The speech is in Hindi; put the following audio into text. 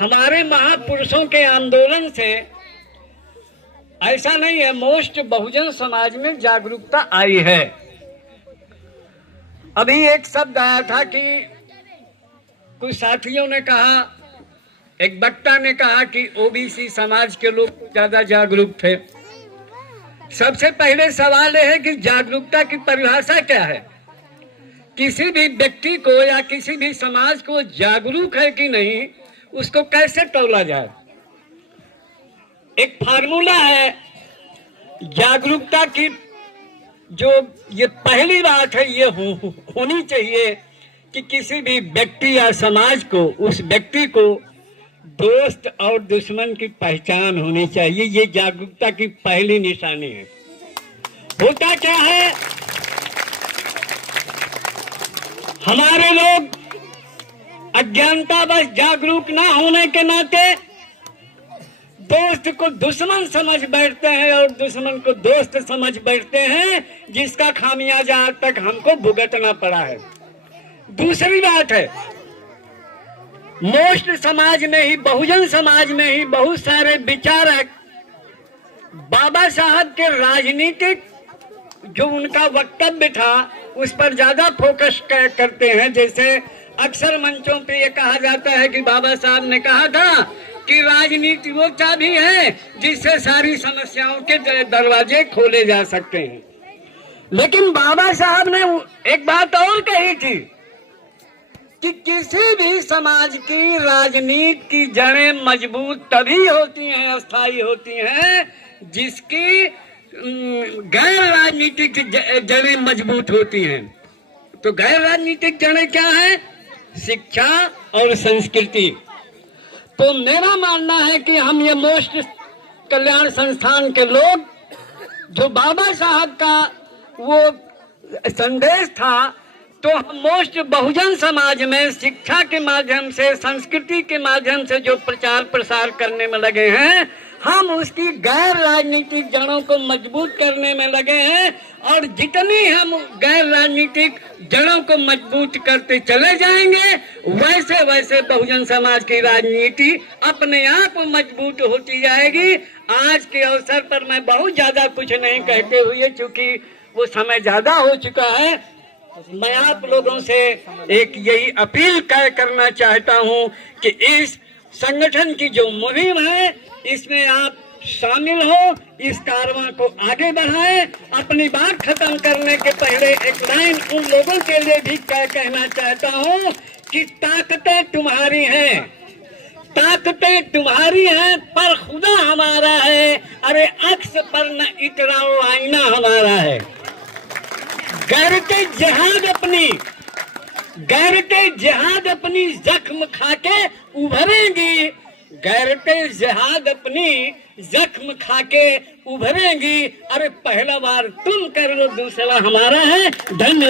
हमारे महापुरुषों के आंदोलन से ऐसा नहीं है, मोस्ट बहुजन समाज में जागरूकता आई है। अभी एक शब्द आया था कि कुछ साथियों ने कहा, एक वक्ता ने कहा कि ओबीसी समाज के लोग ज्यादा जागरूक थे। सबसे पहले सवाल यह है कि जागरूकता की परिभाषा क्या है? किसी भी व्यक्ति को या किसी भी समाज को जागरूक है कि नहीं, उसको कैसे तौला जाए? एक फार्मूला है जागरूकता की, जो ये पहली बात है, ये होनी चाहिए कि किसी भी व्यक्ति या समाज को, उस व्यक्ति को दोस्त और दुश्मन की पहचान होनी चाहिए। ये जागरूकता की पहली निशानी है। होता क्या है, हमारे लोग अज्ञानतावश जागरूक ना होने के नाते दोस्त को दुश्मन समझ बैठते हैं और दुश्मन को दोस्त समझ बैठते हैं, जिसका खामियाजा आज तक हमको भुगतना पड़ा है। दूसरी बात है, मोस्ट समाज में ही, बहुजन समाज में ही बहुत सारे विचारक बाबा साहब के राजनीतिक जो उनका वक्तव्य था उस पर ज्यादा फोकस करते हैं। जैसे अक्सर मंचों पे ये कहा जाता है कि बाबा साहब ने कहा था कि राजनीति वो चाबी है जिससे सारी समस्याओं के दरवाजे खोले जा सकते हैं। लेकिन बाबा साहब ने एक बात और कही थी कि किसी भी समाज की राजनीति की जड़ें मजबूत तभी होती हैं, अस्थायी होती हैं, जिसकी गैर राजनीतिक जड़ें मजबूत होती हैं। तो गैर राजनीतिक जड़ें क्या है? शिक्षा और संस्कृति। तो मेरा मानना है कि हम ये मोस्ट कल्याण संस्थान के लोग, जो बाबा साहब का वो संदेश था, तो हम मोस्ट बहुजन समाज में शिक्षा के माध्यम से, संस्कृति के माध्यम से जो प्रचार प्रसार करने में लगे हैं, हम उसकी गैर राजनीतिक जड़ों को मजबूत करने में लगे हैं। और जितनी हम गैर राजनीतिक जड़ों को मजबूत करते चले जाएंगे, वैसे वैसे बहुजन समाज की राजनीति अपने आप मजबूत होती जाएगी। आज के अवसर पर मैं बहुत ज्यादा कुछ नहीं कहते हुए, चूंकि वो समय ज्यादा हो चुका है, मैं आप लोगों से एक यही अपील करना चाहता हूं कि इस संगठन की जो मुहिम है, इसमें आप शामिल हो, इस कारवां को आगे बढ़ाएं। अपनी बात खत्म करने के पहले एक लाइन उन लोगों के लिए भी कहना चाहता हूं कि ताकतें तुम्हारी हैं, ताकतें तुम्हारी हैं, पर खुदा हमारा है। अरे अक्स पर न इतराओ, आईना हमारा है। गैरते जिहाद अपनी जख्म खाके उभरेंगी, गैरते जिहाद अपनी जख्म खाके उभरेंगी। अरे पहला बार तुम कर लो, दूसरा हमारा है। धन्यवाद।